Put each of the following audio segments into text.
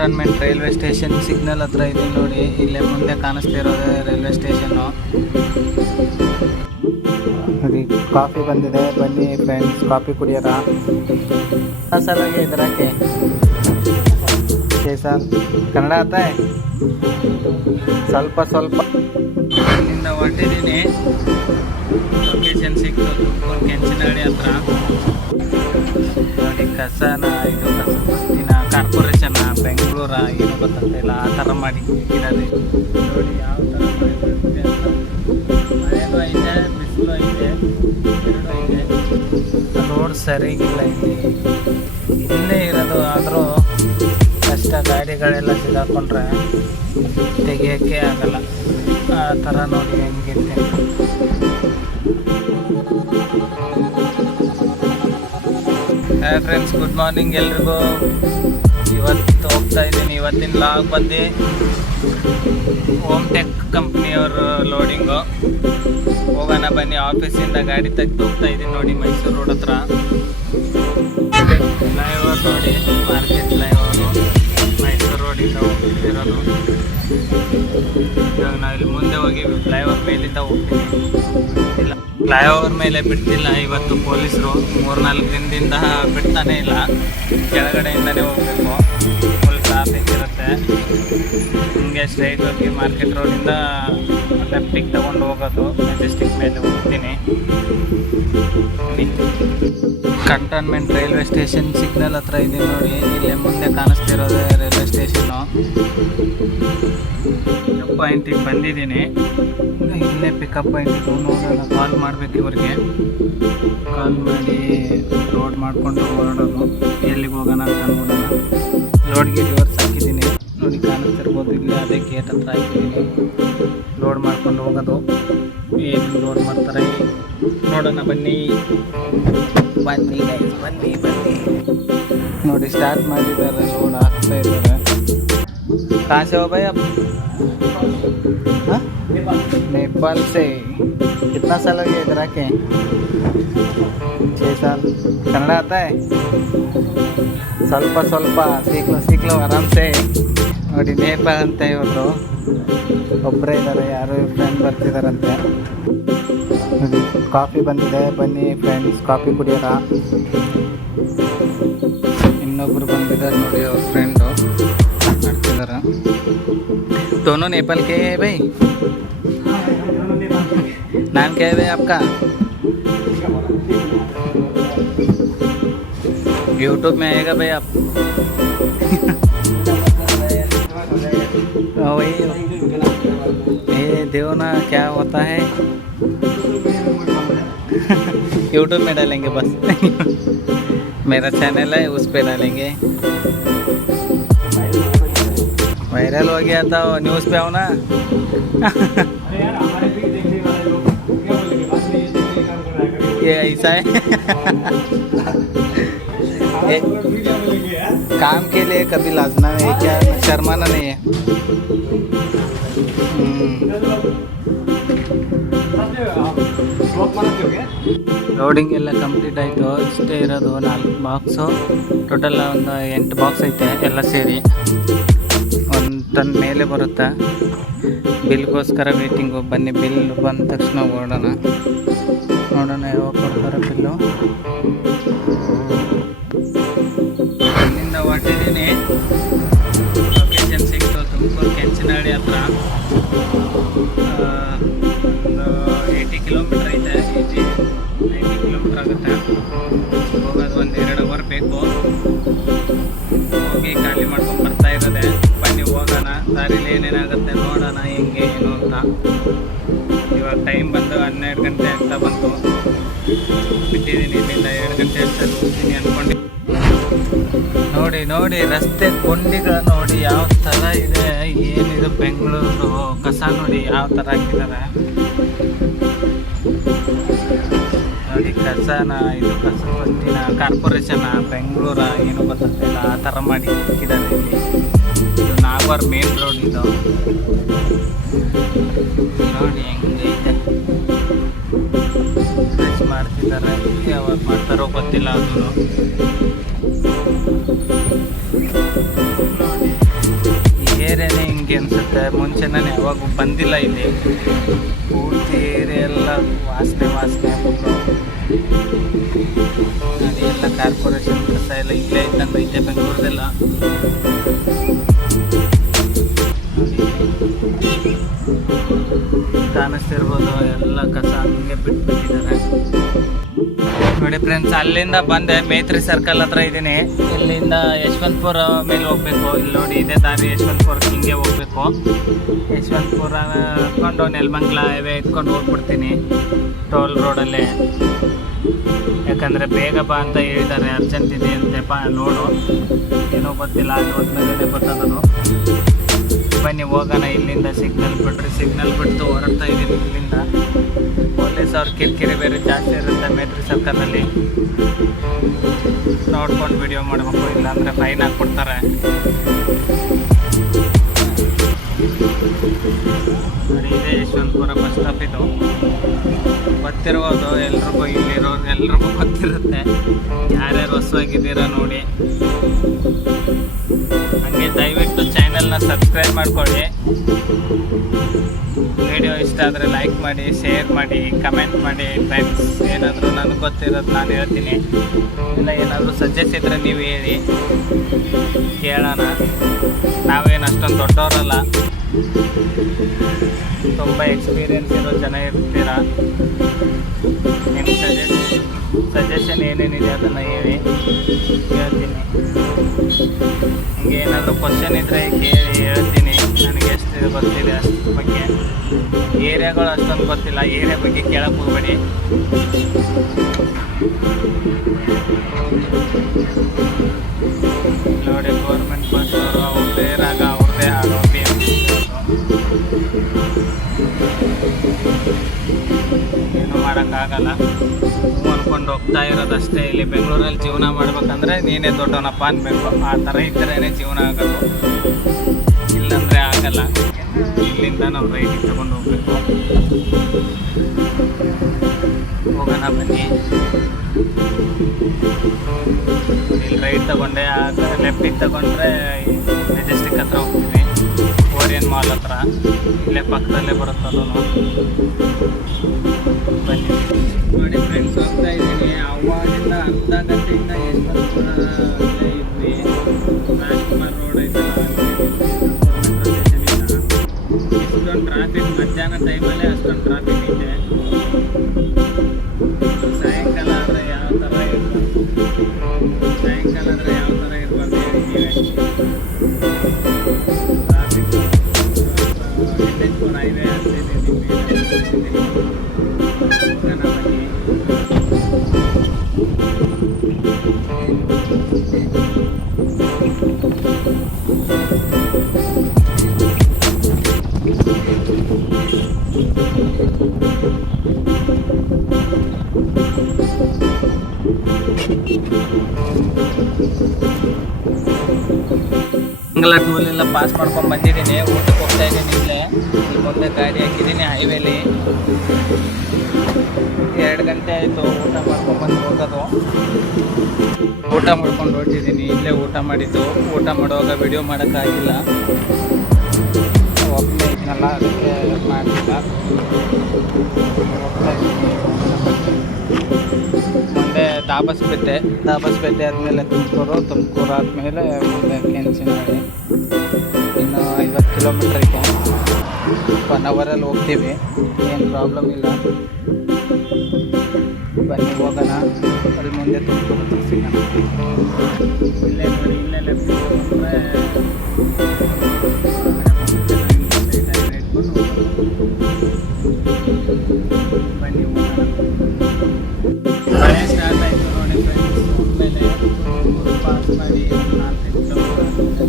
Cantonment railway station signal ಹತ್ರ ಇದೆ ನೋಡಿ. ಇಲ್ಲೇ ಮುಂದೆ ಕಾಣಿಸ್ತಿರೋದು ರೈಲ್ವೆ ಸ್ಟೇಷನ್ನು. ನೋಡಿ ಕಾಫಿ ಬಂದಿದೆ, ಬನ್ನಿ ಫ್ರೆಂಡ್ಸ್ ಕಾಫಿ ಕುಡಿಯೋಣ. ಸಲುವಾಗಿ ಇದ್ರಾಕೆ ಸರ್ ಕನ್ನಡ ಆತ ಸ್ವಲ್ಪ ಸ್ವಲ್ಪ. ಇಲ್ಲಿಂದ ಹೊರಟಿದ್ದೀನಿ, ಲೊಕೇಶನ್ ಸಿಕ್ತು ತುಮಕೂರು ಕೆಂಚನಹಳ್ಳಿ ಹತ್ರ. ನೋಡಿ ಕಸನ ಇದು ಕಸಪತ್ತಿನ ಕಾರ್ಪೊರೇಷನ್ ಬೆಂಗಳೂರ ಏನು ಗೊತ್ತಾಗ್ತಿಲ್ಲ, ಆ ಥರ ಮಾಡಿ ಇರೋದು. ನೋಡಿ ಯಾವ ಥರ ಬರುತ್ತೆ ಅಂತ. ಮಳೆನೂ ಐತೆ, ಬಿಸಿಲು ಐತೆ, ಎರಡೂ ಐತೆ. ರೋಡ್ ಸರಿಗಿಲ್ಲ ಇಲ್ಲಿ, ಇಲ್ಲೇ ಇರೋದು. ಆದರೂ ಕಷ್ಟ, ಗಾಡಿಗಳೆಲ್ಲ ಸಿಗಾಕೊಂಡ್ರೆ ತೆಗಿಯೋಕ್ಕೆ ಆಗಲ್ಲ. ಆ ಥರ ನೋಡಿ ಹೆಂಗಿದೆ. ಹಾಯ್ ಫ್ರೆಂಡ್ಸ್, ಗುಡ್ ಮಾರ್ನಿಂಗ್ ಎಲ್ರಿಗೂ. ಇವತ್ತು ಹೋಗ್ತಾ ಇದ್ದೀನಿ. ಇವತ್ತಿನ ಲಾಗ್ ಬಂದು ಹೋಮ್ ಟೆಕ್ ಕಂಪ್ನಿಯವ್ರ ಲೋಡಿಂಗು. ಹೋಗೋಣ ಬನ್ನಿ. ಆಫೀಸಿಂದ ಗಾಡಿ ತೆಗೆದು ಹೋಗ್ತಾ ಇದ್ದೀನಿ ನೋಡಿ, ಮೈಸೂರು ರೋಡ್ ಹತ್ರ. ಫ್ಲೈಓವರ್ ನೋಡಿ, ಮಾರ್ಕೆಟ್ ಫ್ಲೈಓವರು ಮೈಸೂರು ರೋಡಿಂದ ಹೋಗ್ತಿರೋದು. ಇವಾಗ ನಾವು ಇಲ್ಲಿ ಮುಂದೆ ಹೋಗಿ ಫ್ಲೈಓವರ್ ಮೇಲಿಂದ ಹೋಗ್ತೀನಿ. ಇಲ್ಲ, ಫ್ಲೈಓವರ್ ಮೇಲೆ ಬಿಡ್ತಿಲ್ಲ ಇವತ್ತು ಪೊಲೀಸರು. 3-4 ದಿನದಿಂದ ಬಿಡ್ತಾನೆ ಇಲ್ಲ. ಕೆಳಗಡೆಯಿಂದನೇ ಹೋಗಬೇಕು, ಫುಲ್ ಟ್ರಾಫಿಕ್ ಇರುತ್ತೆ. ಹಿಂಗೆ ಸ್ಟ್ರೈಟ್ ಹೋಗಿ ಮಾರ್ಕೆಟ್ ರೋಡಿಂದ ಲೆಫ್ಟಿಗೆ ತಗೊಂಡು ಹೋಗೋದು. ಮೆಜೆಸ್ಟಿಕ್ ಮೇಲೆ ಹೋಗ್ತೀನಿ. ಕಂಟೋನ್ಮೆಂಟ್ ರೈಲ್ವೆ ಸ್ಟೇಷನ್ ಸಿಗ್ನಲ್ ಹತ್ರ ಇದೆ ನೋಡಿ. ಇಲ್ಲೇ ಮುಂದೆ ಕಾಣಿಸ್ತಿರೋದು ರೈಲ್ವೆ ಸ್ಟೇಷನ್ನು. ಪಿಕಪ್ ಪಾಯಿಂಟಿಗೆ ಬಂದಿದ್ದೀನಿ. ಇಲ್ಲೇ ಪಿಕಪ್ ಪಾಯಿಂಟ್ ಇತ್ತು, ನೋಡೋಣ. ಕಾಲ್ ಮಾಡಬೇಕು ಇವ್ರಿಗೆ. ಕಾಲ್ ಮಾಡಿ ಲೋಡ್ ಮಾಡಿಕೊಂಡು ಹೊರಡೋದು. ಎಲ್ಲಿಗೆ ಹೋಗೋಣ ಅಂತ ನೋಡೋಣ. ಲೋಡ್ಗೆ ರಿವರ್ಸ್ ಹಾಕಿದ್ದೀನಿ ನೋಡಿ, ಕಾಣಿಸ್ತಿರ್ಬೋದು. ಇಲ್ಲಿ ಅದೇ ಗೇಟ್ ಹತ್ರ ಹಾಕಿದ್ದೀನಿ. ಲೋಡ್ ಮಾಡ್ಕೊಂಡು ಹೋಗೋದು. ಏನು ಲೋಡ್ ಮಾಡ್ತಾರೆ ನೋಡೋಣ ಬನ್ನಿ. ಬನ್ನಿ ಗೈಸ್, ಬನ್ನಿ ಬನ್ನಿ. ನೋಡಿ ಸ್ಟಾರ್ಟ್ ಮಾಡಿದ್ದಾರೆ, ಲೋಡ್ ಆಗ್ತಾ ಇದ್ದಾರೆ. कहाँ से हो भाई आप? हाँ, नेपाल से. कितना साल हो गया इधर आके? 6 साल. कन्नड़ आता है? ಸ್ವಲ್ಪ ಸ್ವಲ್ಪ ಸೀಕ್ಲು ಆರಾಮ್ಸೆ. ನೋಡಿ ನೇಪಾಲ್ ಅಂತ ಇವರು ಒಬ್ಬರೇ ಇದ್ದಾರೆ, ಯಾರು ಫ್ರೆಂಡ್ ಬರ್ತಿದಾರಂತೆ. ನೋಡಿ ಕಾಫಿ ಬಂದಿದೆ, ಬನ್ನಿ ಫ್ರೆಂಡ್ಸ್ ಕಾಫಿ ಕುಡಿಯೋಣ. ಇನ್ನೊಬ್ರು ಬಂದಿದ್ದಾರೆ ನೋಡಿ, ಅವ್ರ ಫ್ರೆಂಡು ಮಾಡ್ತಿದ್ದಾರೆ. दोनों नेपाल के है भाई? नाम क्या है भाई आपका? यूट्यूब में आएगा भाई आप? वही ये देखो ना क्या होता है. यूट्यूब में डालेंगे बस. मेरा चैनल है, उस पे डालेंगे. वायरल हो गया था, न्यूज़ पे आओ ना. ये ऐसा है. काम के लिए कभी लाजना नहीं, क्या शर्माना नहीं है. ಲೋಡಿಂಗ್ ಎಲ್ಲ ಕಂಪ್ಲೀಟ್ ಆಯಿತು. ಇಷ್ಟೇ ಇರೋದು 4 ಬಾಕ್ಸು. ಟೋಟಲ್ ಒಂದು 8 ಬಾಕ್ಸ್ ಐತೆ ಎಲ್ಲ ಸೇರಿ. 1 ಟನ್ ಮೇಲೆ ಬರುತ್ತೆ. ಬಿಲ್ಗೋಸ್ಕರ ವೇಟಿಂಗು. ಬನ್ನಿ, ಬಿಲ್ ಬಂದ ತಕ್ಷಣ ಓಡೋಣ. ನೋಡೋಣ ಯಾವಾಗ ಕೊಡ್ತಾರೆ ಬಿಲ್ಲು. ಇಲ್ಲಿಂದ ಹೊರಟಿದ್ದೀನಿ. ಲೊಕೇಶನ್ ಸಿಕ್ತು ತುಮಕೂರು ಕೆಂಚನಹಳ್ಳಿ ಹತ್ರ. ಒಂದು 80 ಕಿಲೋಮೀಟ್ರ್ ಐತೆ. 90 ಕಿಲೋಮೀಟ್ರ್ ಆಗುತ್ತೆ. ಹೋಗೋದು 1-2 ಅವರ್ ಬೇಕು. ಹೋಗಿ ಖಾಲಿ ಮಾಡ್ಕೊಂಡು ಬರ್ತಾ ಇರೋದೆ. ಬನ್ನಿ ಹೋಗೋಣ. ದಾರಿಲಿ ಏನೇನಾಗುತ್ತೆ ನೋಡೋಣ, ಹೆಂಗೆ ಏನು ಅಂತ. ಇವಾಗ ಟೈಮ್ ಬಂದು 12 ಗಂಟೆ ಆಗ್ತಾ ಬಂತು. ಬಿಟ್ಟಿದ್ದೀನಿ. ಇಲ್ಲಿಂದ 2 ಗಂಟೆ ಅಷ್ಟಲ್ಲಿ ಹೋಗ್ತೀನಿ ಅಂದ್ಕೊಂಡು. ನೋಡಿ ನೋಡಿ ರಸ್ತೆ ಕೊಂಡಿಗಳು ನೋಡಿ ಯಾವ ಥರ ಇದೆ. ಏನಿದು ಬೆಂಗಳೂರು ಕಸ ನೋಡಿ ಯಾವ ಥರ ಹಾಕಿದ್ದಾರೆ ನೋಡಿ. ಕಸನ ಇದು ಕಸಪತ್ತಿನ ಕಾರ್ಪೊರೇಷನ್ ಬೆಂಗಳೂರ ಏನು ಗೊತ್ತಾಗ್ತಿಲ್ಲ, ಆ ಥರ ಮಾಡಿ ಹಾಕಿದ್ದಾರೆ ಇಲ್ಲಿ. ಇದು ನಾಗವಾರ ಮೇನ್ ರೋಡ್ ಇದು ನೋಡಿ ಹೆಂಗೈತೆ. ಫ್ರೆಶ್ ಮಾಡ್ತಿದ್ದಾರೆ. ಯಾವಾಗ ಮಾಡ್ತಾರೋ ಗೊತ್ತಿಲ್ಲ. ಅದು ನೋಡಿ ಬೆಂಕಿ ಅನಿಸುತ್ತೆ. ಮುಂಚೆ ನಾನು ಯಾವಾಗೂ ಬಂದಿಲ್ಲ ಇಲ್ಲಿ. ಪೂರ್ತಿ ಏರಿಯಾ ಎಲ್ಲ ವಾಸನೆ ಫುಲ್ಲು. ಎಲ್ಲ ಕಾರ್ಪೊರೇಷನ್ ಕಸ ಎಲ್ಲ ಇಲ್ಲೇ ಇದ್ದಂಗೆ ಐತೆ ಬೆಂಗಳೂರದೆಲ್ಲ. ಕಾಣಿಸ್ತಿರ್ಬೋದು, ಎಲ್ಲ ಕಸ ಹಂಗೆ ಬಿಟ್ಬಿಟ್ಟಿದ್ದಾರೆ ನೋಡಿ ಫ್ರೆಂಡ್ಸ್. ಅಲ್ಲಿಂದ ಬಂದೆ ಮೇತ್ರಿ ಸರ್ಕಲ್ ಹತ್ರ ಇದ್ದೀನಿ. ಇಲ್ಲಿಂದ ಯಶವಂತಪುರ ಮೇಲೆ ಹೋಗ್ಬೇಕು. ಇಲ್ಲಿ ನೋಡಿ ಇದೇ ದಾರಿ ಯಶವಂತಪುರಕ್ಕೆ ಹಿಂಗೆ ಹೋಗ್ಬೇಕು. ಯಶವಂತಪುರ ಹತ್ಕೊಂಡು ನೆಲಮಂಗಲ ಹೈವೇ ಇಟ್ಕೊಂಡು ಹೋಗ್ಬಿಡ್ತೀನಿ ಟೋಲ್ ರೋಡಲ್ಲೇ. ಯಾಕಂದರೆ ಬೇಗ ಬಾ ಅಂತ ಹೇಳಿದ್ದಾರೆ, ಅರ್ಜೆಂಟ್ ಇದೆ ಅಂತೆಪ್ಪ. ನೋಡು ಏನೋ ಗೊತ್ತಿಲ್ಲ, ಅಲ್ಲಿ ಹೋದ್ಮೇಲೆ ಗೊತ್ತಾಗೋದು. ಬನ್ನಿ ಹೋಗೋಣ. ಇಲ್ಲಿಂದ ಸಿಗ್ನಲ್ ಬಿಟ್ಟು ಹೊರಡ್ತಾ ಇದ್ದೀನಿ ಇಲ್ಲಿಂದ. ಪೊಲೀಸ್ ಅವ್ರ ಕಿರಿಕಿರಿ ಬೇರೆ ಜಾಸ್ತಿ ಇರುತ್ತೆ ಮೇತ್ರಿ ಸರ್ಕಲಲ್ಲಿ. ನೋಡ್ಕೊಂಡು ವಿಡಿಯೋ ಮಾಡಬೇಕು, ಇಲ್ಲಾಂದರೆ ಫೈನ್ ಹಾಕ್ಕೊಡ್ತಾರೆ. ನೋಡಿ ಇದೇ ಯಶವಂತಪುರ ಬಸ್ ಸ್ಟಾಪ್. ಇದು ಗೊತ್ತಿರ್ಬೋದು ಎಲ್ರಿಗೂ, ಇಲ್ಲಿರೋರು ಎಲ್ರಿಗೂ ಗೊತ್ತಿರುತ್ತೆ. ಯಾರ್ಯಾರು ಹೊಸವಾಗಿದ್ದೀರಾ ನೋಡಿ. ಹಾಗೆ ದಯವಿಟ್ಟು ಚಾನಲ್ನ ಸಬ್ಸ್ಕ್ರೈಬ್ ಮಾಡ್ಕೊಳ್ಳಿ. ವಿಡಿಯೋ ಇಷ್ಟ ಆದರೆ ಲೈಕ್ ಮಾಡಿ, ಶೇರ್ ಮಾಡಿ, ಕಮೆಂಟ್ ಮಾಡಿ ಫ್ರೆಂಡ್ಸ್. ಏನಾದರೂ ನನಗೆ ಗೊತ್ತಿರೋದು ನಾನು ಹೇಳ್ತೀನಿ. ಇಲ್ಲ ಏನಾದರೂ ಸಜೆಸ್ಟ್ ಇದ್ದರೆ ನೀವು ಹೇಳಿ, ಕೇಳೋಣ. ನಾವೇನು ಅಷ್ಟೊಂದು ದೊಡ್ಡವರಲ್ಲ, ತುಂಬ ಎಕ್ಸ್ಪೀರಿಯೆನ್ಸ್ ಇರೋ ಜನ ಇರ್ತೀರ. ನಿಮ್ಮ ಸಜೆಷನ್ ಏನೇನಿದೆ ಅದನ್ನು ಹೇಳಿ, ಹೇಳ್ತೀನಿ. ಹಂಗೆ ಏನಾದರೂ ಕ್ವಶನ್ ಇದ್ದರೆ ಕೇಳಿ, ಹೇಳ್ತೀನಿ. ನನಗೆ ಎಷ್ಟು ಗೊತ್ತಿದೆ ಅದ್ರ ಬಗ್ಗೆ. ಏರಿಯಾಗಳು ಅಷ್ಟೊಂದು ಗೊತ್ತಿಲ್ಲ, ಏರಿಯಾ ಬಗ್ಗೆ ಕೇಳಕ್ಕೆ ಹೋಗ್ಬೇಡಿ. ನೋಡಿ ಗೌರ್ಮೆಂಟ್ ಬಸ್ ಅವರು ಅವ್ರದ್ದೇ ರಾಗ, ಅವ್ರದ್ದೇ ಆರೋಪಿ ಏನು ಮಾಡೋಕ್ಕಾಗಲ್ಲ. ಅಂದ್ಕೊಂಡು ಹೋಗ್ತಾ ಇರೋದಷ್ಟೇ. ಇಲ್ಲಿ ಬೆಂಗಳೂರಲ್ಲಿ ಜೀವನ ಮಾಡ್ಬೇಕಂದ್ರೆ ನೀನೇ ದೊಡ್ಡವನಪ್ಪ ಅನ್ಬೇಕು. ಆ ಥರ ಇದ್ದರೇ ಜೀವನ ಆಗೋದು, ಇಲ್ಲಾಂದರೆ ಆಗಲ್ಲ. ಇಲ್ಲಿಂದ ನಾವು ರೈಟಿಗೆ ತಗೊಂಡು ಹೋಗ್ಬೇಕು. ಹೋಗೋಣ ಬನ್ನಿ. ಇಲ್ಲಿ ರೈಟ್ ತಗೊಂಡೆ, ಆಗ ಲೆಫ್ಟಿಗೆ ತಗೊಂಡ್ರೆ ಮೆಜೆಸ್ಟಿಕ್ ಹತ್ರ ಹೋಗ್ತೀವಿ, ಓರಿಯನ್ ಮಾಲ್ ಹತ್ರ. ಇಲ್ಲೇ ಪಕ್ಕದಲ್ಲೇ ಬರುತ್ತೆ ಅದನ್ನು. ಬನ್ನಿ ನೋಡಿ ಫ್ರೆಂಡ್ಸ್, ಹೋಗ್ತಾ ಇದ್ದೀನಿ. ಅವಾಗಿಂದ ಅರ್ಧ ಗಂಟೆಯಿಂದ ಯಶವಂತಪುರ ಇದ್ವಿ. ರಾಜ್ಕುಮಾರ್ ರೋಡ್ ಐತಲ್ಲ, ಇಷ್ಟೊಂದು ಟ್ರಾಫಿಕ್. ಮಧ್ಯಾಹ್ನ ಟೈಮಲ್ಲೇ ಅಷ್ಟೊಂದು ಟ್ರಾಫಿಕ್ ಇದೆ. ಸಾಯಂಕಾಲ ಆದರೆ ಯಾವ ಥರ ಇರ್ಬಾರ್ದು, ಹೇಳಿದ್ದೀವಿ. ಟ್ರಾಫಿಕ್ ಹೈವೇ ಆಗ್ತಿದ್ದೀವಿ. ಮಂಗಲ ಟೂಲೆಲ್ಲ ಪಾಸ್ ಮಾಡ್ಕೊಂಡು ಬಂದಿದ್ದೀನಿ. ಊಟಕ್ಕೆ ಹೋಗ್ತಾ ಇದ್ದೀನಿ. ಇಲ್ಲೇ ಇಲ್ಲಿ ಮುಂದೆ ಗಾಡಿ ಹಾಕಿದ್ದೀನಿ ಹೈವೇಲಿ. 2 ಗಂಟೆ ಆಯಿತು ಊಟ ಮಾಡ್ಕೊಂಡ್ಬಂದು ಹೋಗೋದು. ಊಟ ಮಾಡ್ಕೊಂಡು ಹೊರಟಿದ್ದೀನಿ. ಇಲ್ಲೇ ಊಟ ಮಾಡಿದ್ದು. ಊಟ ಮಾಡುವಾಗ ವಿಡಿಯೋ ಮಾಡೋಕ್ಕಾಗಿಲ್ಲ, ಒಬ್ಬನೇ ಇದ್ನಲ್ಲ, ಅದಕ್ಕೆ ಮಾಡಲಿಲ್ಲ. ಹೋಗ್ತಾ ಇದ್ದೀನಿ. ಮುಂದೆ ದಾಬಸ್ಪೇಟೆ ಆದಮೇಲೆ ತುಮಕೂರು ಆದಮೇಲೆ ಮುಂದೆ ಕೆಂಚನಹಳ್ಳಿ. ಇನ್ನು 50 ಕಿಲೋಮೀಟ್ರ್ ಇದೆ. 1 ಅವರಲ್ಲಿ ಹೋಗ್ತೀವಿ, ಏನು ಪ್ರಾಬ್ಲಮ್ ಇಲ್ಲ. ಬನ್ನಿ ಹೋಗೋಣ. ಅಲ್ಲಿ ಮುಂದೆ ತುಮಕೂರು ಸಿಗೋಣ. ಇಲ್ಲೇ ನೋಡಿ, ಇಲ್ಲೇ ಲೆಫ್ಟ್ ಹೋಗ್ರೆ ಬನ್ನಿ ಹೋಗೋಣ. ಮಳೆ ಸ್ಟಾರ್ಟ್ ಆಯಿತು ನೋಡಿ ಫ್ರೆಂಡ್ಸ್. ಆಮೇಲೆ ಪಾಸ್ ಮಾಡಿ 4 ಕಿಲೋಮೀಟರ್ ನೋಡಿ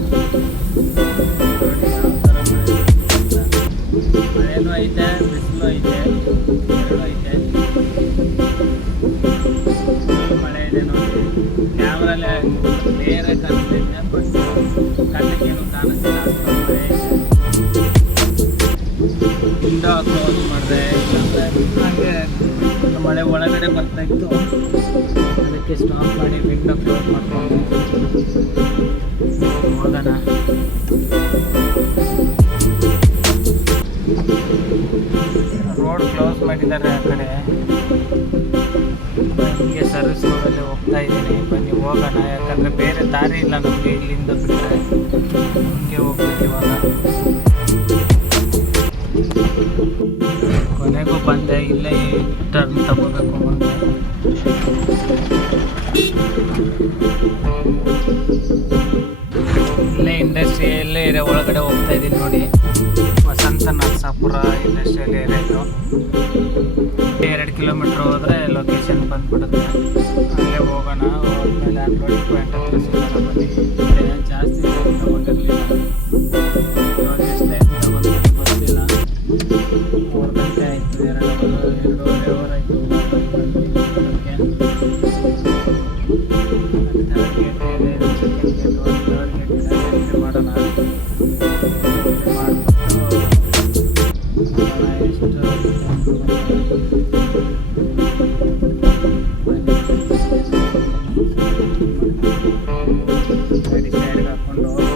ಯಾವ ಥರ ಮಳೆನೂ ಐತೆ, ಬಿಸಿಲು ಐತೆ, 2 ಐತೆ. ಮಳೆ ಇದೆ ನೋಡಿ. ಕ್ಯಾಮ್ರಲ್ಲೇ ಬೇರೆ ಕಾಣಿಸ್ತೈತೆ, ಬಟ್ ಕಣ್ಣಿಗೇನು ಕಾಣಿಸ್ತಿಲ್ಲ. ಅಷ್ಟೊಂದು ಮಳೆ ಐತೆ. ವಿಂಡೋ ಕ್ಲೋಸ್ ಮಾಡಿದೆ, ಇಲ್ಲಾಂದರೆ ಹಾಗೆ ಮಳೆ ಒಳಗಡೆ ಬರ್ತಾಯಿತ್ತು. ಅದಕ್ಕೆ ಸ್ಟಾಪ್ ಮಾಡಿ ವಿಂಡೋ ಕ್ಲೋಸ್ ಮಾಡ್ಕೊಂಡು ಹೋಗೋಣ. ಇಲ್ಲ ನಮಗೆ ಇಲ್ಲಿಂದ ಬಿಟ್ಟರೆ. ಹಂಗೆ ಹೋಗ್ಬೇಕು ಇವಾಗ. ಕೊನೆಗೂ ಬಂದೆ, ಇಲ್ಲೇ ಟರ್ನ್ ತಗೋಬೇಕು ಮುಂದೆ. ಇಲ್ಲೇ ಇಂಡಸ್ಟ್ರಿಯಲ್ ಏರಿಯಾ ಒಳಗಡೆ ಹೋಗ್ತಾ ಇದ್ದೀನಿ ನೋಡಿ. ವಸಂತ ನರಸಾಪುರ ಇಂಡಸ್ಟ್ರಿಯಲ್ ಏರಿಯಾ ಇದು. 2 ಕಿಲೋಮೀಟ್ರ್ ಹೋದರೆ ಲೊಕೇಶನ್ ಬಂದ್ಬಿಡುತ್ತೆ. ಅಲ್ಲೇ ಹೋಗೋಣ. ಹೋದ್ಮೇಲೆ ಅನ್ಲೋಡಿಂಗ್ ಪಾಯಿಂಟ್ ಹತ್ರ ಸಿಗೋಣ ಬನ್ನಿ. ಜಾಸ್ತಿ ಟೈಮ್ ತಗೊಂಡಿರಲಿಲ್ಲ, ಎಷ್ಟು ಟೈಮ್ ತಗೊಂಡು ಗೊತ್ತಿಲ್ಲ. 3 ಗಂಟೆ ಆಯಿತು, 2.5 ಅವರ್ ಆಯಿತು. ಮಾಡೋಣ ಗಾಡಿ ಸೈಡ್ಗೆ ಹಾಕ್ಕೊಂಡು ನೋಡಿ.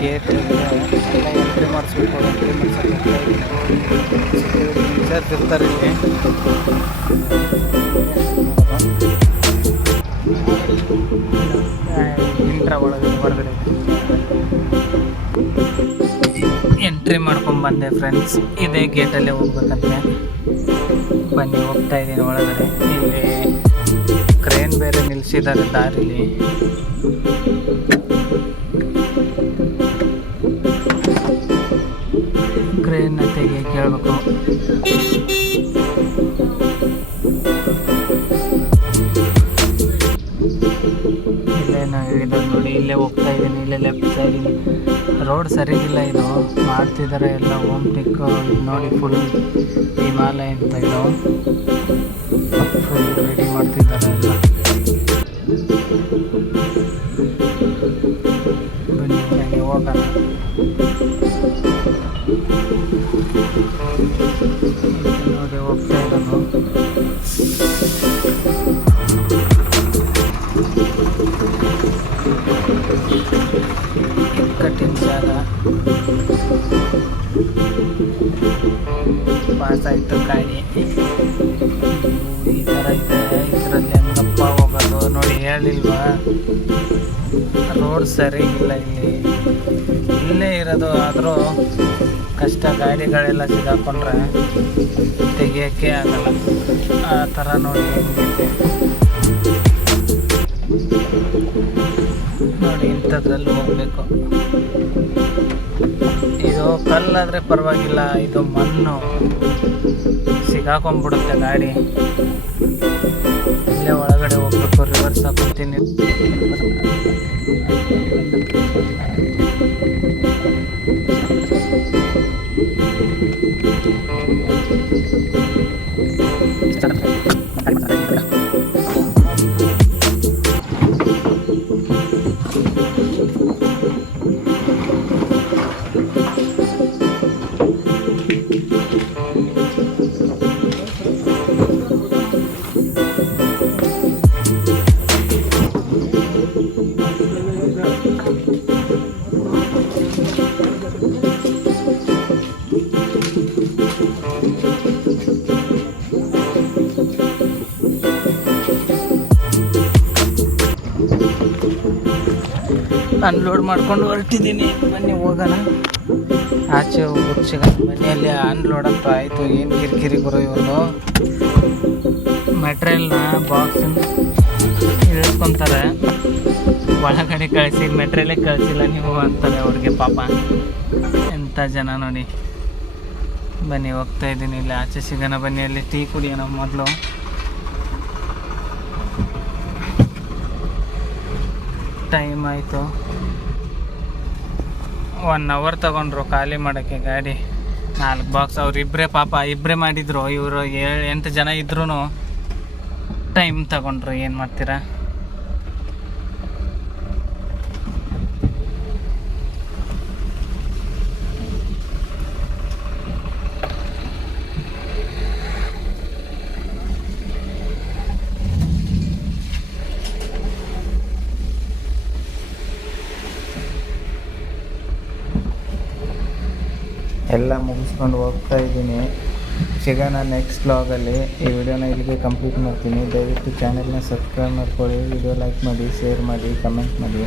ಗೇಟ್ ಎಲ್ಲ ಎಂಟ್ರಿ ಮಾಡಿಸ್ಬೇಕು. ಎಂಟ್ರಿ ಮಾಡ್ಸೋಕ್ಕೆ ಟೀಚರ್ಸ್ ಇರ್ತಾರೆ ಇಲ್ಲಿ. ಇಂಟ್ರ ಒಳಗೆ ಹೊರಗಡೆ ಎಂಟ್ರಿ ಮಾಡ್ಕೊಂಡ್ಬಂದೆ ಫ್ರೆಂಡ್ಸ್. ಇದೇ ಗೇಟಲ್ಲೇ ಹೋಗ್ಬೇಕಂತೆ. ಬನ್ನಿ ಹೋಗ್ತಾ ಇದ್ದೀನಿ ಒಳಗಡೆ. ಇಲ್ಲಿ ಕ್ರೇನ್ ಬೇರೆ ನಿಲ್ಲಿಸಿದ್ದಾರೆ ದಾರಿಲಿ. ಕ್ರೇನ್ನ ತೆಗೆ ಕೇಳಬೇಕು. ಇಲ್ಲೇನೋ ಹೇಳಿದ್ರು ನೋಡಿ. ಇಲ್ಲೇ ಹೋಗ್ತಾ ಇದ್ದೀನಿ. ಇಲ್ಲೇ ಲೆಫ್ಟ್ ಸೈಡಿಗೆ ರೋಡ್ ಸರಿಗಿಲ್ಲ. ಇದು ಮಾಡ್ತಿದ್ದಾರೆ ಎಲ್ಲ. ಹೋಮ್ ಟೆಕ್ ನೋಡಿ. ಫುಲ್ ಹಿಮಾಲಯ ಅಂತ ಇದು ಫುಲ್ ರೆಡಿ ಮಾಡ್ತಿದ್ದಾರೆ ಎಲ್ಲ. ಬನ್ನಿ ಬನ್ನಿ ಹೋಗೋಣ. ನೋಡಿ ಹೋಗ್ತಾ ಇರೋದು. ಕಠಿಣ ಜಾಗ. ಪಾಸ್ ಆಯಿತು ಗಾಡಿ. ಈ ಥರ ಇದೆ. ಇದರಲ್ಲಿ ಹೆಂಗಪ್ಪ ಹೋಗೋದು ನೋಡಿ. ಹೇಳಿಲ್ವಾ ರೋಡ್ ಸರಿಗಿಲ್ಲ ಇಲ್ಲಿ. ಇಲ್ಲೇ ಇರೋದು ಆದರೂ ಕಷ್ಟ. ಗಾಡಿಗಳೆಲ್ಲ ಸಿಗಾಕೊಂಡ್ರೆ ತೆಗಿಯೋಕ್ಕೆ ಆಗಲ್ಲ. ಆ ಥರ ನೋಡಿ ಹೆಂಗಿದೆ ನೋಡಿ. ಇಂಥದ್ರಲ್ಲಿ ಹೋಗಬೇಕು. ಇದು ಕಲ್ಲಾದರೆ ಪರವಾಗಿಲ್ಲ, ಇದು ಮಣ್ಣು ಸಿಗಾಕೊಂಡ್ಬಿಡುತ್ತೆ ಗಾಡಿ. ಇಲ್ಲೇ ಒಳಗಡೆ ಹೋಗ್ಬೇಕು. ರಿವರ್ಸ್ ಹಾಕೊತೀನಿ. ಅನ್ಲೋಡ್ ಮಾಡ್ಕೊಂಡು ಹೊರಟಿದ್ದೀನಿ. ಬನ್ನಿ ಹೋಗೋಣ. ಆಚೆ ಹೋಗ್ಬಿಟ್ಟು ಮನೆಯಲ್ಲಿ ಅನ್ಲೋಡ್ ಅಂತ ಆಯಿತು. ಏನು ಕಿರಿಕಿರಿ ಬರೋ ಇವರು. ಮೆಟ್ರಿಯಲ್ನ ಬಾಕ್ಸ್ ಇಳಿಸ್ಕೊತಾರೆ, ಒಳಗಡೆ ಕಳಿಸಿ ಮೆಟ್ರಿಯಲ್ಲೇ ಕಳಿಸಿಲ್ಲ ನೀವು ಅಂತಾರೆ ಅವ್ರಿಗೆ. ಪಾಪ ಎಂಥ ಜನ ನೋಡಿ. ಬನ್ನಿ ಹೋಗ್ತಾ ಇದ್ದೀನಿ. ಇಲ್ಲಿ ಆಚೆ ಸಿಗೋಣ. ಬನ್ನಿ ಅಲ್ಲಿ ಟೀ ಕುಡಿಯೋಣ ಮೊದಲು. ಟೈಮ್ ಆಯಿತು. 1 ಅವರ್ ತಗೊಂಡ್ರು ಖಾಲಿ ಮಾಡೋಕ್ಕೆ ಗಾಡಿ. 4 ಬಾಕ್ಸ್. ಅವರಿಬ್ಬರೇ ಪಾಪ ಇಬ್ಬರೇ ಮಾಡಿದರು. ಇವರು 8 ಜನ ಇದ್ರೂ ಟೈಮ್ ತಗೊಂಡ್ರು. ಏನು ಮಾಡ್ತೀರಾ. ಎಲ್ಲ ಮುಗಿಸ್ಕೊಂಡು ಹೋಗ್ತಾ ಇದ್ದೀನಿ. ಸಿಗೋಣ ನೆಕ್ಸ್ಟ್ ವ್ಲಾಗಲ್ಲಿ. ಈ ವಿಡಿಯೋನ ಇಲ್ಲಿಗೆ ಕಂಪ್ಲೀಟ್ ಮಾಡ್ತೀನಿ. ದಯವಿಟ್ಟು ಚಾನೆಲ್ನ ಸಬ್ಸ್ಕ್ರೈಬ್ ಮಾಡ್ಕೊಳ್ಳಿ, ವಿಡಿಯೋ ಲೈಕ್ ಮಾಡಿ, ಶೇರ್ ಮಾಡಿ, ಕಮೆಂಟ್ ಮಾಡಿ.